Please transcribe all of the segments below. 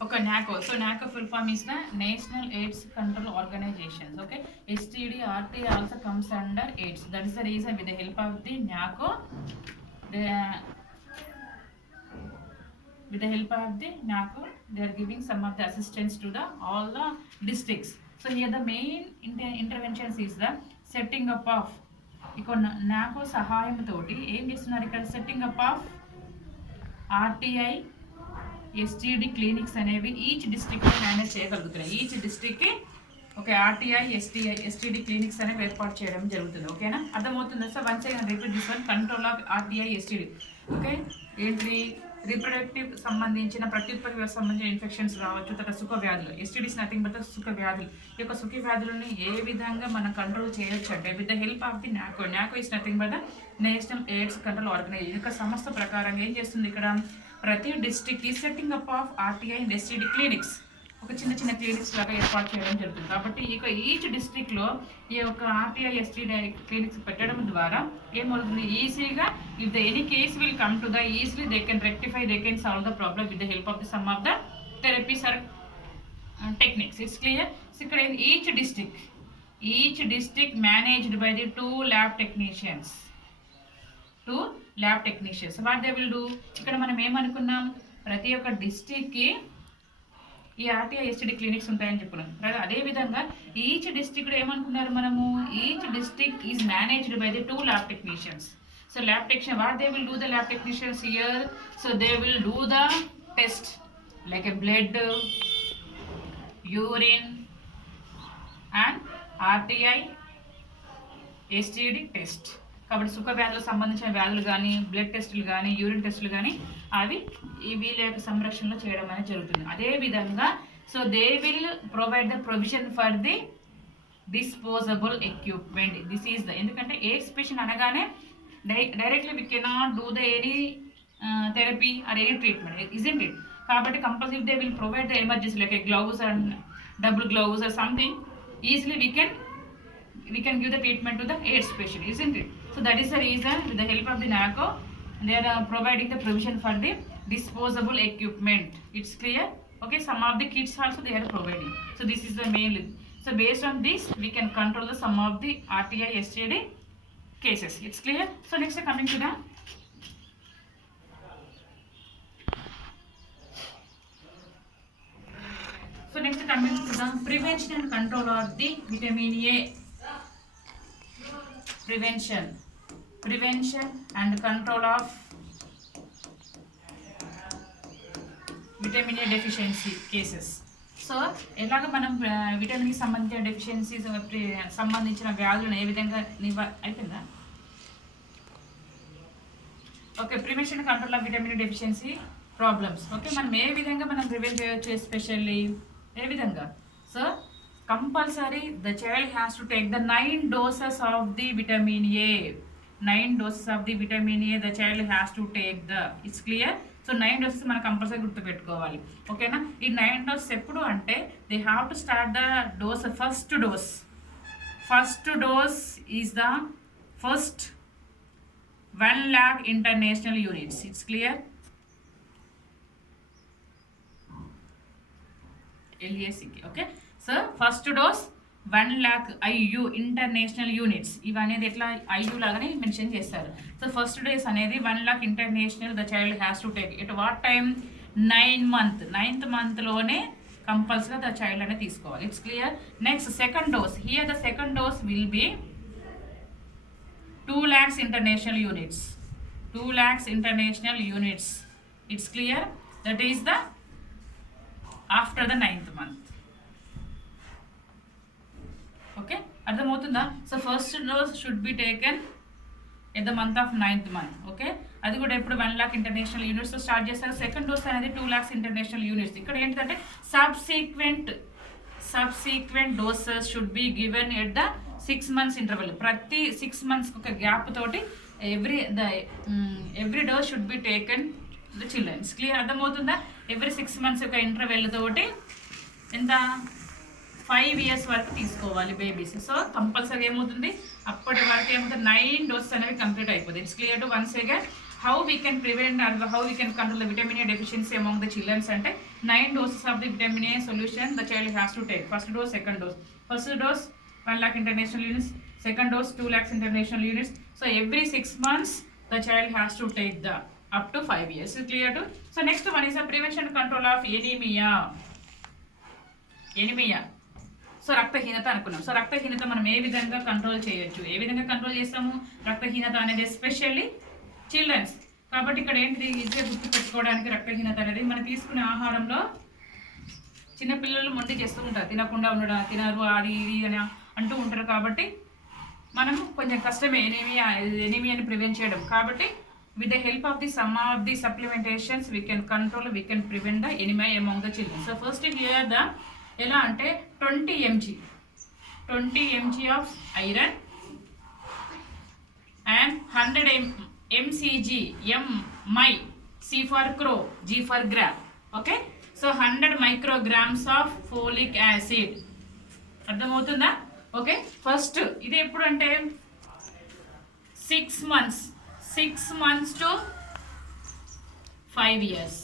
Okay, NACO. So NACO full form is the National AIDS Control Organizations. Okay, STD, RT also comes under AIDS. That is the reason with the help of the NACO, the with the help of the NACO, they are giving some of the assistance to the all the districts. So here the main interventions is the setting up of ఇక్కడ నాకో సహాయంతో ఏం చేస్తున్నారు ఇక్కడ setting up of RTI STD clinics అనేవి each district manage చేయగలుగుతున్నాయి. Each డిస్ట్రిక్ట్కి okay RTI STD clinics అనేవి ఏర్పాటు చేయడం జరుగుతుంది. ఓకేనా, అర్థమవుతుందా? So once again repeat this one, control of RTI STD. Okay, ఏంటి రీప్రొడక్టివ్ సంబంధించిన ప్రత్యుత్పత్తి వ్యవస్థ సంబంధించిన ఇన్ఫెక్షన్స్ రావచ్చు, తర్వాత సుఖ వ్యాధులు. ఎస్టీడీస్ నథింగ్ బట్ సుఖ వ్యాధులు. ఈ యొక్క సుఖ వ్యాధులను ఏ విధంగా మనం కంట్రోల్ చేయొచ్చు అంటే with the help of the NACO. NACO is nothing but the national AIDS control organization. యొక్క సంస్థ ప్రకారం ఏం చేస్తుంది ఇక్కడ ప్రతి డిస్ట్రిక్ట్ ఈ setting up of RTI and STD clinics, ఒక చిన్న చిన్న క్లినిక్స్ లాగా ఏర్పాటు చేయడం జరుగుతుంది. కాబట్టి ఇక ఈచ్ డిస్ట్రిక్ట్లో ఈ యొక్క ఆర్టీఐ ఎస్టీడీ క్లినిక్స్ పెట్టడం ద్వారా ఏమవుతుంది, ఈజీగా if the any case will come to the easily they can rectify, they can solve the problem with the help of the some of the therapies or techniques. It's clear. So ఇక్కడ each district managed by the 2 lab technicians. What they will do, ఇక్కడ మనం ఏమనుకున్నాం, ప్రతి ఒక్క డిస్ట్రిక్ట్కి ఈ RTI STD clinics ఉంటాయని చెప్పుకున్నాం. అదేవిధంగా ఈచ్ డిస్ట్రిక్ట్ ఏమనుకున్నారు మనము, each district is managed by the 2 lab technicians. So lab technician, what they will do the lab technicians here, so they will do the test like a blood, urine and RTI STD test. కాబట్టి సుఖ వ్యాధులకు సంబంధించిన వ్యాధులు కానీ, బ్లడ్ టెస్టులు కానీ, యూరిన్ టెస్టులు కానీ అవి వీళ్ళ యొక్క సంరక్షణలో చేయడం అనేది జరుగుతుంది. అదేవిధంగా so they will provide the provision for the disposable equipment. This is the, ఎందుకంటే ఎయిడ్స్ పేషెంట్ అనగానే directly we cannot do the any therapy or any treatment, isn't it. కాబట్టి compulsory they will provide the emergency like gloves and double gloves or something. Easily we can give the treatment to the AIDS patient, isn't it? So that is the reason with the help of the NACO they are providing the provision for the disposable equipment. It's clear? Okay, some of the kits also they are providing. So this is the main. So based on this we can control the some of the RTI STD cases. It's clear? So next coming to the prevention and control of the vitamin A. Prevention and control of vitamin A deficiency cases. So ఎలాగ మనం విటమిన్కి సంబంధించిన డెఫిషియన్సీస్ సంబంధించిన వ్యాధులను ఏ విధంగా అయిపోయిందా? Okay, prevention control of vitamin deficiency problems. Okay, మనం ఏ విధంగా మనం ప్రివెంట్ చేయొచ్చు, ఎస్పెషల్లీ ఏ విధంగా? So compulsory the child has to take the 9 doses of the vitamin A. 9 doses of the vitamin A the child has to take the. It's clear? So 9 doses మనం కంపల్సరీ గుర్తుపెట్టుకోవాలి. ఓకేనా, ఈ 9 doses ఎప్పుడు అంటే they have to start the dose. First dose is the first 1 lakh international units. It's clear? LACK. Okay, so first dose 1 lakh IU international units. ఇవి అనేది ఎట్లా IU లాగానే మెన్షన్ చేస్తారు. సో ఫస్ట్ డోస్ అనేది 1 lakh international the child has to take at what time 9th మంత్లోనే compulsory the child అనేది తీసుకోవాలి. It's clear? Next second dose, here the second dose will be 2 lakhs international units. 2 lakhs international units. It's clear? That is the after the 9th month. Okay, అర్థమవుతుందా? So first dose should be taken at the month of 9th month. Okay, అది కూడా ఎప్పుడు 1 lakh international యూనిట్స్తో start చేస్తారు. Second dose అనేది 2 lakhs international units. ఇక్కడ ఏంటంటే subsequent doses should be given at the 6 months interval. ప్రతి 6 months ఒక గ్యాప్ తోటి every dose should be taken the childrens. Clear? అర్థమవుతుందా? ఎవ్రీ 6 months ఒక ఇంటర్వెల్ తోటి ఎంత 5 years వరకు తీసుకోవాలి బేబీస్. సో కంపల్సరీ ఏమవుతుంది, అప్పటి వరకు ఏమవుతుంది 9 doses అనేవి కంప్లీట్ అయిపోతుంది. It's clear to once again how we can prevent and how we can control the vitamin A deficiency among the children అంటే 9 doses of the vitamin A solution the child has to take. First dose, second dose. First dose 1 lakh international units, second dose 2 lakhs international units. So every 6 months the child has to take the up to 5 years. Is clear to? So next one is the prevention and control of anemia. So రక్తహీనత అనుకున్నాం. సో రక్తహీనత మనం ఏ విధంగా కంట్రోల్ చేయొచ్చు, ఏ విధంగా కంట్రోల్ చేస్తాము రక్తహీనత అనేది, ఎస్పెషల్లీ చిల్డ్రన్స్. కాబట్టి ఇక్కడ ఏంటిది ఈజీగా గుర్తు పెట్టుకోవడానికి రక్తహీనత అనేది మనం తీసుకునే ఆహారంలో చిన్నపిల్లలు మొండి చేస్తూ ఉంటారు, తినకుండా ఉండడం, తినరు అది ఇది అని అంటూ ఉంటారు. కాబట్టి మనము కొంచెం కష్టమే ఎనీమియాని ప్రివెంట్ చేయడం. కాబట్టి with the help of the some of the supplementations we can control, we can prevent the anemia among the children. So first here the ఎలా అంటే 20 mg of iron and 100 mcg my c for crow, g for gram. Okay, so 100 micrograms of folic acid. అర్థమవుతుందా? Okay, first ఇది ఎప్పుడు అంటే 6 months to 5 years.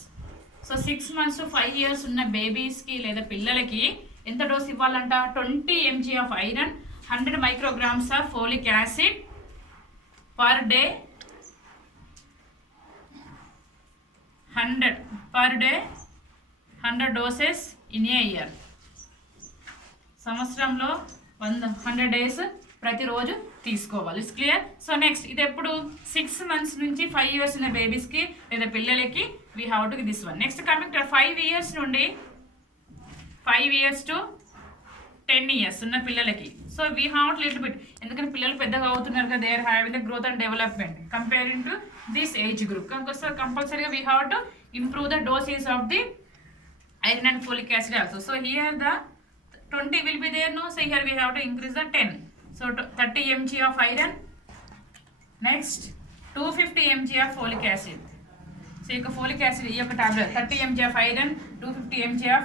So 6 months to 5 years ఉన్న బేబీస్కి లేదా పిల్లలకి ఎంత డోస్ ఇవ్వాలంట? 20 mg of iron, 100 micrograms of folic acid per day, 100 doses in a year. సంవత్సరంలో 100 days ప్రతిరోజు తీసుకోవాలి. It's clear. సో నెక్స్ట్ ఇది ఎప్పుడు 6 months నుంచి 5 years ఉన్న బేబీస్కి లేదా పిల్లలకి we have to this one. Next coming to 5 years నుండి 5 years to 10 years ఉన్న పిల్లలకి so we have to little bit, ఎందుకంటే పిల్లలు పెద్దగా అవుతున్నారు కదా, they are having the growth and development comparing to this age group. సో కంపల్సరీగా we have to improve the dosage of the iron and folic acid also. So here the 20 will be there, no? So here we have to increase the 10. So 30 mg of iron, next 250 mg of folic acid. So you folic acid ఈ యొక్క tablet 30 mg of iron, 250 mg of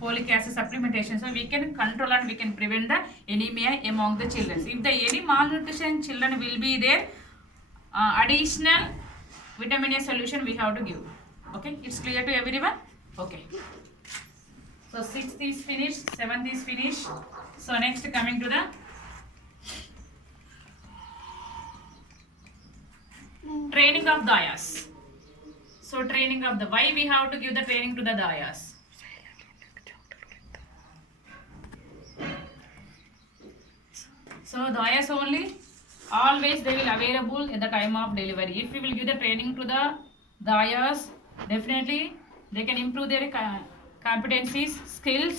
folic acid supplementation. So we can control and we can prevent the anemia among the children. If the any malnutrition children will be there, additional vitamin A solution we have to give. Okay, it's clear to everyone? Okay. So 6th is finished, 7th is finished. So next coming to the training of dayas. So training of the, why we have to give the training to the dayas? So dayas only, always they will available at the time of delivery. If we will give the training to the dayas, definitely they can improve their competencies, skills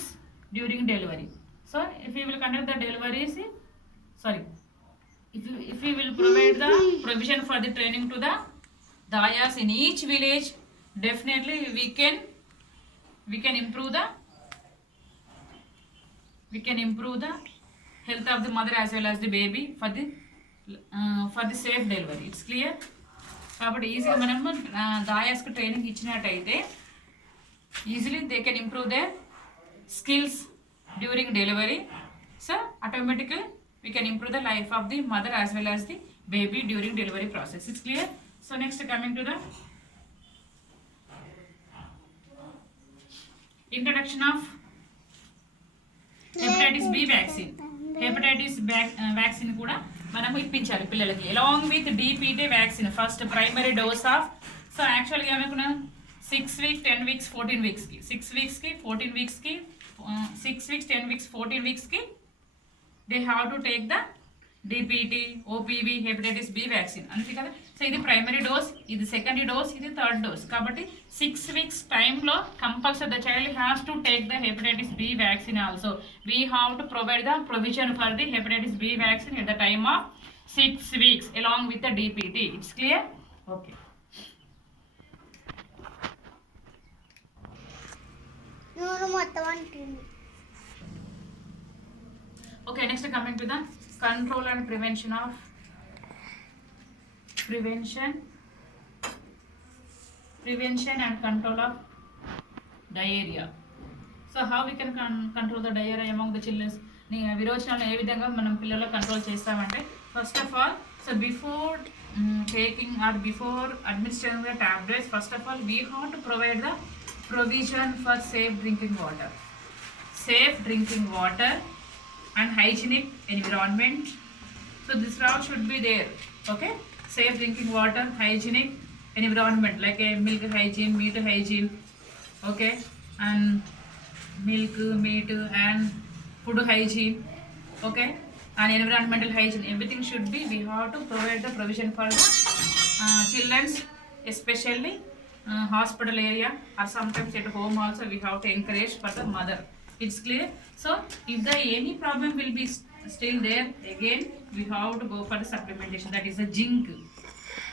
during delivery. So if we will conduct the deliveries, if we will provide the provision for the training to the dayas in each village, definitely we can improve the health of the mother as well as the baby for the safe delivery. It's clear. కాబట్టి ఈజీగా మనము దాయాస్కి ట్రైనింగ్ ఇచ్చినట్టయితే easily they can improve their skills during delivery. So automatically we can improve the life of the mother as well as the baby during delivery process. It's clear. So next coming to the introduction of hepatitis B vaccine. Hepatitis vaccine కూడా మనం ఇప్పించాలి పిల్లలకి along with DPT vaccine, first primary dose of. So actually ఏమనుకున్నా 6 weeks, 10 weeks, 14 weeks ki, 6 weeks ki, 14 weeks ki, 6 weeks, 10 weeks, 14 weeks ki, they have to take the DPT, OPV, hepatitis B vaccine. అంతే కదా. సో ఇది primary dose, ఇది secondary dose, ఇది third dose. కాబట్టి 6 weeks టైంలో compulsory the child has to take the hepatitis B vaccine also. We have to provide the provision for the hepatitis B vaccine at the time of 6 weeks along with the DPT. It's clear? Okay. Okay, next coming to the control and prevention and control of diarrhea. So how we can control the diarrhea among the children? విరోచనాలను ఏ విధంగా మనం పిల్లల్లో కంట్రోల్ చేస్తామంటే first of all so So before taking or before administering the tablets, first of all, we have to provide the provision for safe drinking water. Safe drinking water and hygienic environment. So this all should be there. Okay, safe drinking water, hygienic environment, like a milk hygiene, meat hygiene. Okay, and milk, meat and food hygiene. Okay, and environmental hygiene, everything should be, we have to provide the provision for the children's, especially hospital area, or sometimes at home also we have to encourage for the mother. It's clear? So if the any problem will be still there, again we have to go for the supplementation, that is a zinc.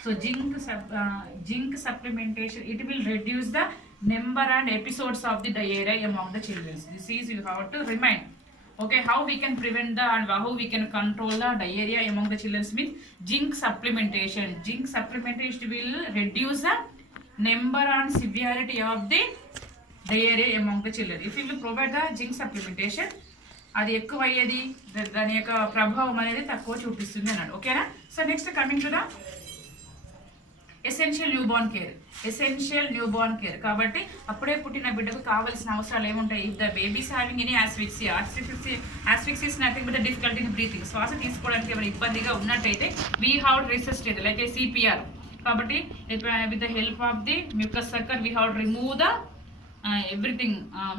So zinc supplementation, it will reduce the number and episodes of the diarrhea among the children. This is you have to remind. Okay, how we can prevent the and how we can control the diarrhea among the children with zinc supplementation. Zinc supplementation will reduce the number and severity of the diarrhea among the children. If you will provide the zinc supplementation, అది ఎక్కువ అయ్యేది, దాని యొక్క ప్రభావం అనేది తక్కువ చూపిస్తుంది అన్నాడు. ఓకేనా? So next coming to the essential newborn care. Essential newborn care కాబట్టి అప్పుడే పుట్టిన బిడ్డకు కావాల్సిన అవసరాలు ఏముంటాయి? If the baby's having any asphyxia, asphyxia is nothing but the difficulty in breathing, శ్వాస తీసుకోవడానికి ఏమైనా ఇబ్బందిగా ఉన్నట్టయితే we have to resuscitate like a CPR. కాబట్టి with the help of the mucus sucker we have to remove the everything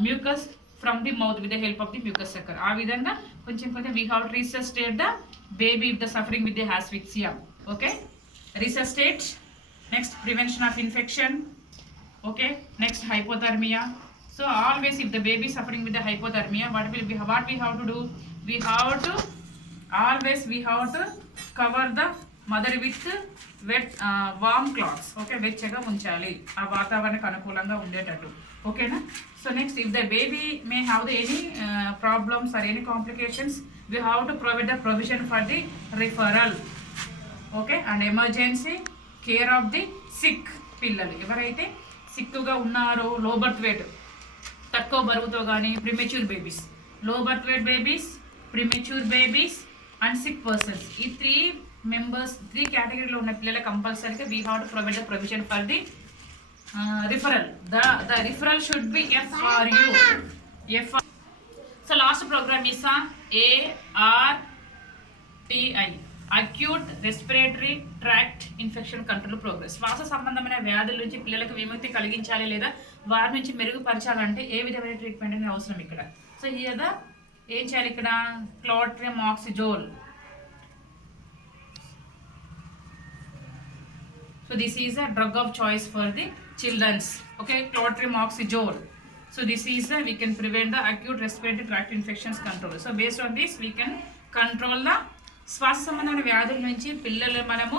mucus from the mouth with the help of the mucus sucker. ఆ విధంగా కొంచెం we have to resuscitate the baby if the suffering with the asphyxia. Okay, resuscitate. Next, prevention of infection. Okay, next hypothermia. So always if the baby suffering with the hypothermia, what we have to do? We have to always cover the mother with wet warm cloths. Okay, వెచ్చగా ఉంచాలి, ఆ వాతావరణానికి అనుకూలంగా ఉండేటట్టు. ఓకేనా? So next, if the baby may have any problems or any complications, we have to provide the provision for the referral. Okay, and emergency care of the sick. పిల్లలు ఎవరైతే సిక్గా ఉన్నారో, లో బర్త్ వెయిట్, తక్కువ బరువుతో కానీ, premature babies, low birth weight babies, premature babies and sick persons, ఈ three కేటగిరీలో ఉన్న పిల్లల కంపల్సరీగా we have to provide the provision for the referral. The referral should be F. So last program is ARTI, acute respiratory tract infection control progress. శ్వాస సంబంధమైన వ్యాధుల నుంచి పిల్లలకు విముక్తి కలిగించాలి లేదా వారి నుంచి మెరుగుపరచాలంటే ఏ విధమైన ట్రీట్మెంట్ అనేది అవసరం ఇక్కడ. సో హియర్ ఏం చేయాలి ఇక్కడ? Cotrimoxazole. So this is a drug of choice for the childrens. Okay, cotrimoxazole. So this is we can prevent the acute respiratory tract infections control. So based on this we can control the శ్వాస సంబంధమైన వ్యాధుల నుంచి పిల్లలు మనము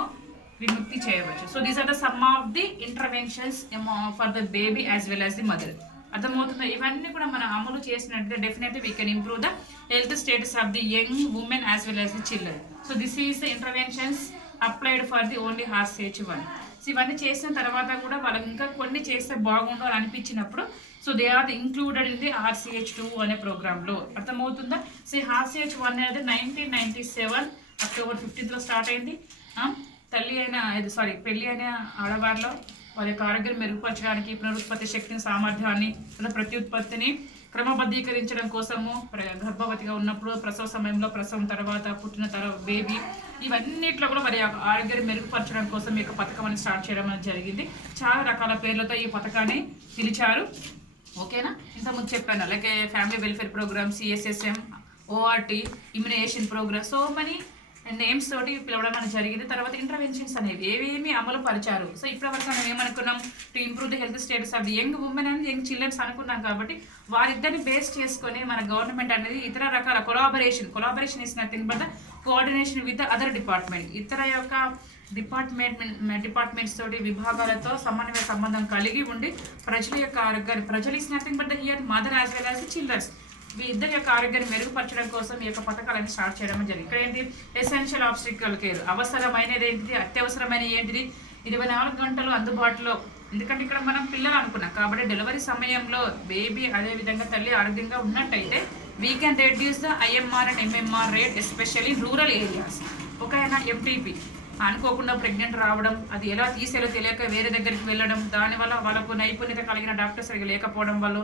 విముక్తి చేయవచ్చు. So these are the some of the interventions for the baby as well as the mother. అర్థమవుతుంది? ఇవన్నీ కూడా మనం అమలు చేసినట్లయితే definitely we can improve the health status of the young women as well as the children. So this is the interventions applied for the only RCH1. So ఇవన్నీ చేసిన తర్వాత కూడా వాళ్ళకి ఇంకా కొన్ని చేస్తే బాగుండు అని అనిపించినప్పుడు so they are included in the RCH2 అనే ప్రోగ్రాంలో. అర్థమవుతుందా? సో RCH1 అనేది 1997 అక్టోబర్ 15th స్టార్ట్ అయింది. పెళ్లి అయిన ఆడవారిలో వారి యొక్క ఆరోగ్యం మెరుగుపరచడానికి, పునరుత్పత్తి శక్తిని, సామర్థ్యాన్ని, ప్రత్యుత్పత్తిని క్రమబద్ధీకరించడం కోసము, గర్భవతిగా ఉన్నప్పుడు, ప్రసవ సమయంలో, ప్రసవం తర్వాత, పుట్టిన తర్వాత బేబీ, ఇవన్నిట్లో కూడా వారి ఆరోగ్యాన్ని మెరుగుపరచడం కోసం ఈ యొక్క పథకాన్ని స్టార్ట్ చేయడం అనేది జరిగింది. చాలా రకాల పేర్లతో ఈ పథకాన్ని పిలిచారు. ఓకేనా? ఇంతకుముందు చెప్పాను like family welfare program, CSSM, ORT, immunization program, so many names తోటి పిలవడం అనేది జరిగింది. తర్వాత ఇంటర్వెన్షన్స్ అనేవి ఏవేమి అమలు పరిచారు. సో ఇప్పటివరకు మనం ఏమనుకున్నాం? To improve the health status of the young women and young childrens అనుకున్నాం. కాబట్టి వారిద్దరిని బేస్ చేసుకొని మన గవర్నమెంట్ అనేది ఇతర రకాల collaboration is nothing but the coordination with the other department, ఇతర యొక్క డిపార్ట్మెంట్స్ తోటి, విభాగాలతో సమన్వయ సంబంధం కలిగి ఉండి ప్రజల యొక్క ఆరోగ్యాన్ని, ప్రజలు is nothing but the here mother as well as the childrens, ఇద్దరి యొక్క ఆరోగ్యాన్ని మెరుగుపరచడం కోసం ఈ యొక్క పథకాలను స్టార్ట్ చేయడం జరిగింది. ఇక్కడ ఏంటి? ఎసెన్షియల్ ఆబ్స్టికల్ కేర్, అవసరమైనది ఏంటిది, అత్యవసరమైనది ఏంటిది, 24 గంటలు అందుబాటులో. ఎందుకంటే ఇక్కడ మనం పిల్లలు అనుకున్నాం కాబట్టి డెలివరీ సమయంలో బేబీ అదేవిధంగా తల్లి ఆరోగ్యంగా ఉన్నట్టయితే we can reduce the IMR and MMR rate especially rural areas. ఓకేనా? MTP అనుకోకుండా ప్రెగ్నెంట్ రావడం, అది ఎలా తీసేలో తెలియక వేరే దగ్గరికి వెళ్ళడం, దానివల్ల వాళ్ళకు నైపుణ్యత కలిగిన డాక్టర్స్ సరిగ్గా లేకపోవడం వల్ల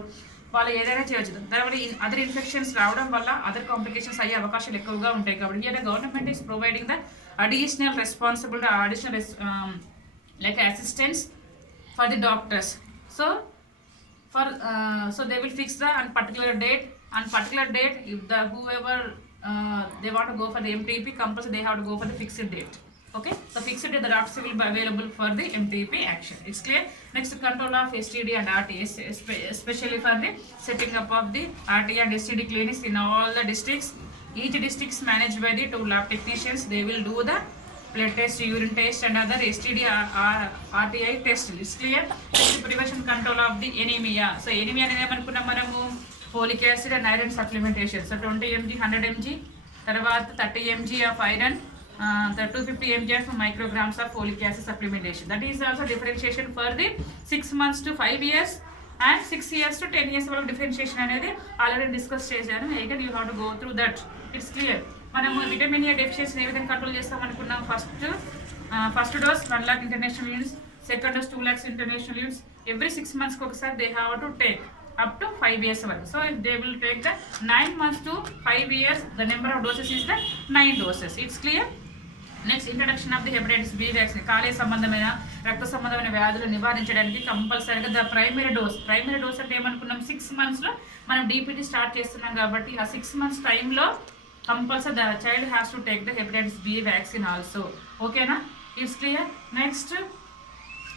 వాళ్ళు ఏదైనా చేయొచ్చు. దానివల్ల అదర్ ఇన్ఫెక్షన్స్ రావడం వల్ల అదర్ కాంప్లికేషన్స్ అయ్యే అవకాశాలు ఎక్కువగా ఉంటాయి. కాబట్టి here the government is providing the additional responsibility, additional like assistance for the doctors. So they will fix the on particular date if the whoever they want to go for the MTP, compulsory they have to go for the fixed date. Okay, so fixed date the doctors will be available for the MTP action. It's clear. Next, control of STD and RTA, especially for the setting up of the RTA and STD clinics in all the districts. Each district is managed by the 2 lab technicians. They will do the blood test, urine test and other STD RTI test. It's clear. Next, prevention control of the anemia. So anemia అనేది ఏమనుకున్నాం మనము, folic acid and iron supplementation. So 20 mg 100 mg, తర్వాత 30 mg of iron, 250 mg of micrograms of folic acid supplementation. That is also differentiation for the 6 months to 5 years and 6 years to 10 years వరకు differentiation అనేది already discuss చేశాను. Again you have to go through that. It's clear. మనము vitamin A deficiency ఏ విధంగా control చేస్తాం అనుకున్నాం. First dose 1 lakh international units, second dose 2 lakhs international units. Every 6 monthsకి ఒకసారి they have to take up to 5 years వరకు. So they will take the 9 months to 5 years. The number of doses is the 9 doses. It's clear. Next, introduction of the hepatitis B vaccine. కాలేయ సంబంధమైన రక్త సంబంధమైన వ్యాధులు నివారించడానికి కంపల్సరీగా the primary dose అంటే ఏమనుకున్నాం, 6 monthsలో మనం డీపీటీ స్టార్ట్ చేస్తున్నాం కాబట్టి ఆ 6 months టైంలో compulsory the child has to take the hepatitis B vaccine also. ఓకేనా, ఇట్స్ క్లియర్. నెక్స్ట్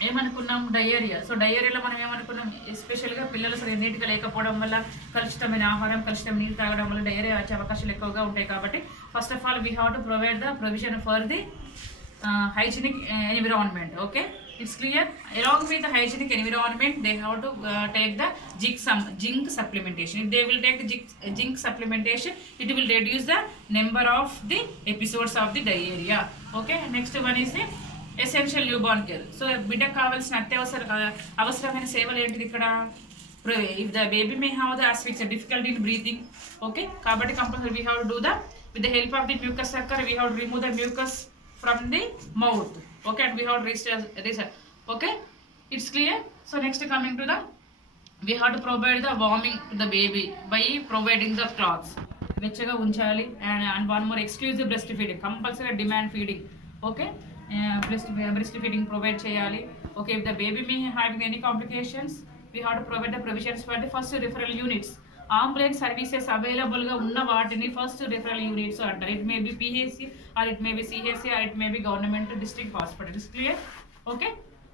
ఏమనుకున్నాం, డయేరియా. సో డయేరియాలో మనం ఏమనుకున్నాం, ఎస్పెషల్గా పిల్లలు సరే నీట్గా లేకపోవడం వల్ల, కలుషితమైన ఆహారం, కలుషితమైన నీరు తాగడం వల్ల డయేరియా వచ్చే అవకాశాలు ఎక్కువగా ఉంటాయి. కాబట్టి first of all we have to provide the provision for the hygienic environment. Okay, it's clear. Along with the hygienic environment, they have to take the zinc supplementation. If they will take the zinc supplementation, it will reduce the number of the episodes of the diarrhea. Okay, next one is the essential newborn care. So బిడ్డకు కావాల్సిన అవసరమైన సేవలు ఏంటిది ఇక్కడ. If the baby may have the asphyxia, difficulty in breathing, okay, కాబట్టి compulsory we have to do the, with the help of the mucus sucker, we have to remove the mucus from the mouth. Okay, and we have to research. Okay, it's clear. So next, coming to the, we have to provide the warming to the baby by providing the cloths. వెచ్చగా ఉంచాలి. and one more, exclusive breastfeeding, compulsory demand feeding. Okay, breastfeeding provide చేయాలి. Okay, if the baby may having any complications, we have to provide the provisions for the first referral units. Ambulance services అవైలబుల్గా ఉన్న వాటిని first referral units అంటారు. It may be PHC or it may be CHC or it may be government district hospital. Is clear. Okay,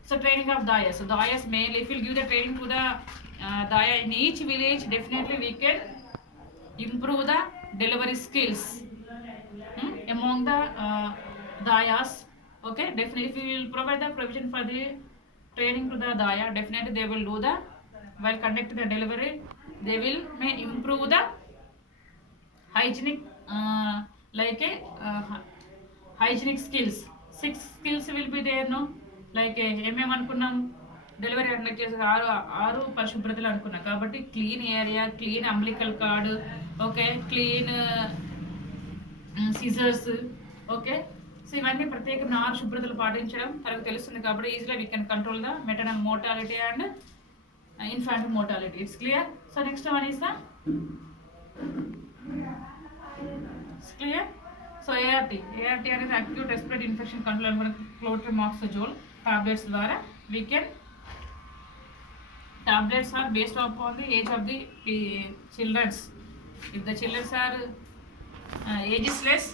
so training of daya. So dayas mainly if will give the training to the daya in each village, definitely we can improve the delivery skills among the dayas. Okay, definitely if we will provide the provision for the training to the daya, definitely they will do the, while conducting the delivery, they will may improve the hygienic hygienic skills. 6 skills will be there, no, like ఏమేమి అనుకున్నాం, delivery conduct చేసే 6 పరిశుభ్రతలు అనుకున్నాం. కాబట్టి clean area, clean umbilical card, okay, clean scissors. Okay, so ఇవన్నీ ప్రత్యేకమైన 6 శుభ్రతలు పాటించడం తనకు తెలుస్తుంది. కాబట్టి ఈజీగా we can control the maternal mortality and infant mortality. It's clear. So next one is the, it's clear. So ART అనేది acute respiratory infection control and clotrimazole tablets ద్వారా we can, tablets are based upon the age of the children's. If the children are age is less,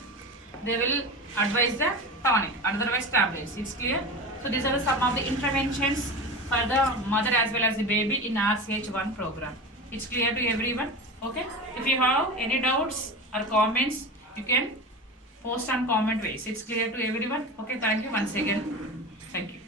they will advise the tonic, otherwise tablets. It's clear. So these are the some of the interventions for the mother as well as the baby in RCH1 program. It's clear to everyone. Okay, if you have any doubts or comments, you can post on comment ways. It's clear to everyone. Okay, thank you once again. Thank you.